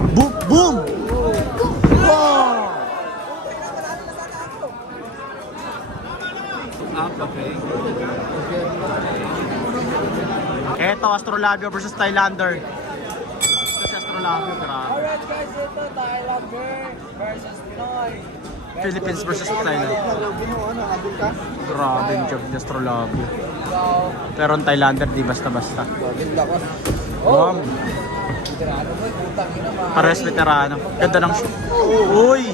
Boom! Boom! Wow! Eto, Astrolabio versus Thailander. Ito si Astrolabio, grabe. Alright guys, ito Thailander versus Pinoy. Philippines versus Thailand. Grabe yung job ni Astrolabio. Pero ang Thailander, di basta-basta. Bam! Pares veterano. Ganda ng shoot. Uy!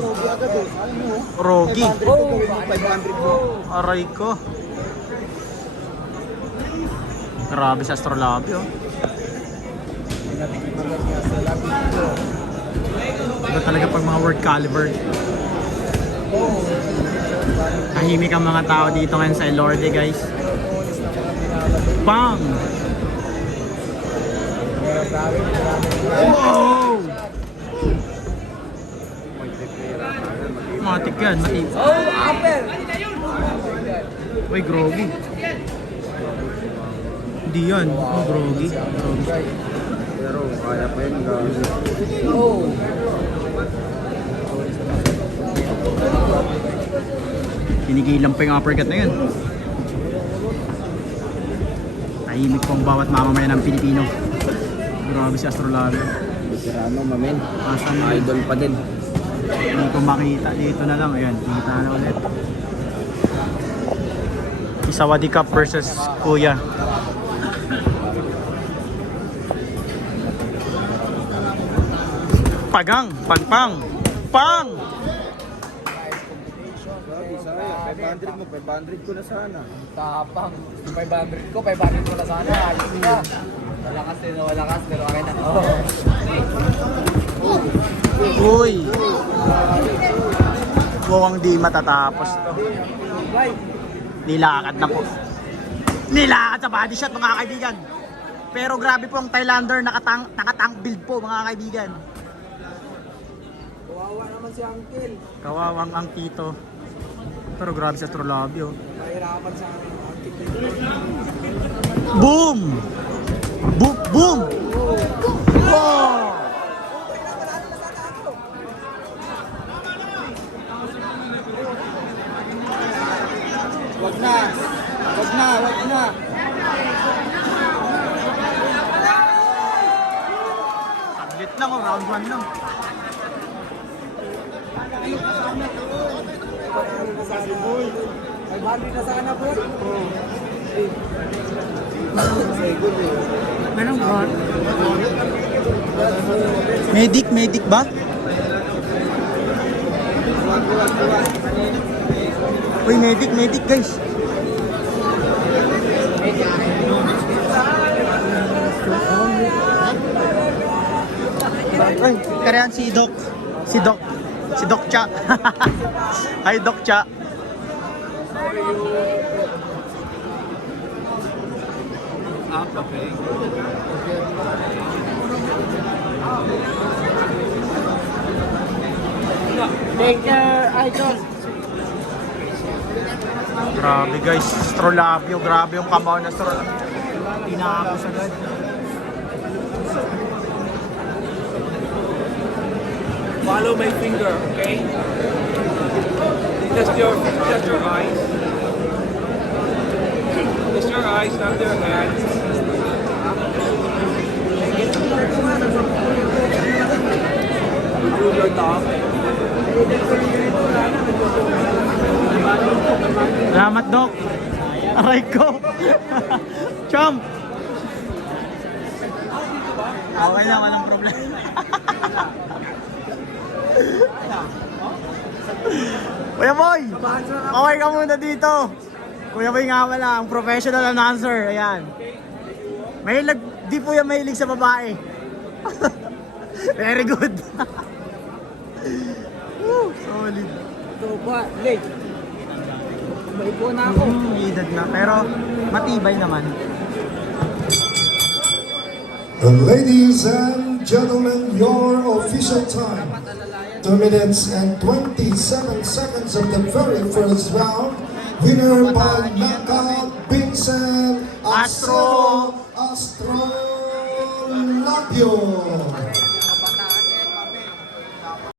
Rogi. Oh, 500 mo. Aray ko. Grabe si Astrolabio. Iba talaga pag mga word caliber. Tahimik ang mga tao dito ngayon sa Elorde guys. Bang! Wow! Matik yan, matik. Oh, upper! Uy, groggy. Hindi yan. Oh, groggy. groggy. Pero kaya pa yun. Oh. Tinigilan pa yung uppercut na yun. Tahimik po ang bawat mamamayan ng Pilipino. Grabe si Astrolabe. Veterano, mamen. Na Idol pa din. Hindi ko makita. Dito na lang. Ayan, kita na ulit. Isawadi Cup versus Kuya. Pagang, pagpang, pang! Grabe, sayang. 500 mo, 500 ko na sana. Tapang. 500 ko, 500 ko na sana. Ayos ka. Malakas din, malakas. Pero akin na. Oh. Uy! Mukhang di matatapos to. Nilakad na po. Nilakad sa body shot mga kaibigan. Pero grabe po ang Thailander nakatang, nakatank build po mga kaibigan. Kawawa naman si Uncle. Kawawang ang tito. Pero grabe sa Astrolabio. Mahirapan sa akin. Boom! Boom! Boom! Oh! Wag na. Wag na, wag na. Oh, round 1 lang. Boy? 500 na sana, boy. Meron ba? Medic, medic ba? Uy, medic, medic guys. Karayan si Doc. Si Doc. Si Doc Cha. Hi, Doc Cha. Grabe guys, Strolabio, grabe yung kamao na Strolabio. Tinakos agad. Follow my finger, okay? Just your, just your eyes. Just your eyes, not your hands. Move your tongue. Salamat, Doc. Aray ko. Chomp. Okay lang, walang problema. Kuya Boy! Okay ka muna dito. Kuya Boy nga wala, ang professional announcer. Ayan. Mahilig, di po yan mahilig sa babae. Very good. Woo, solid. Ito ba? Late. May po na ako. Hmm, edad na. Pero matibay naman. Ladies and gentlemen, your official time. 2 minutes and 27 seconds of the very first round. Winner by knockout, Vincent Astro. Astro Astrolabio.